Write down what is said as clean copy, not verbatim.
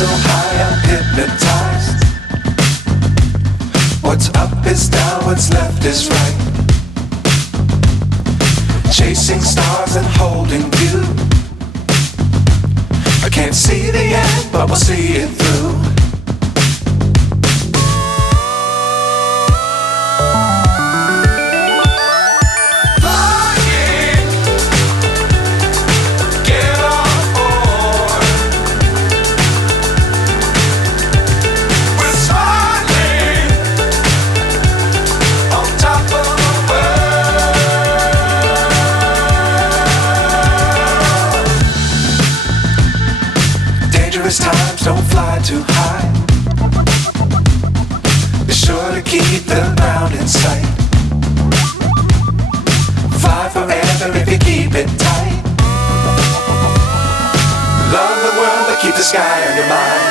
so high I'm hypnotized. What's up is down, what's left is right. Chasing stars and holding you. I can't see the end, but we'll see it through. Times don't fly too high. Be sure to keep the ground in sight. Fly forever if you keep it tight. Love the world but keep the sky on your mind.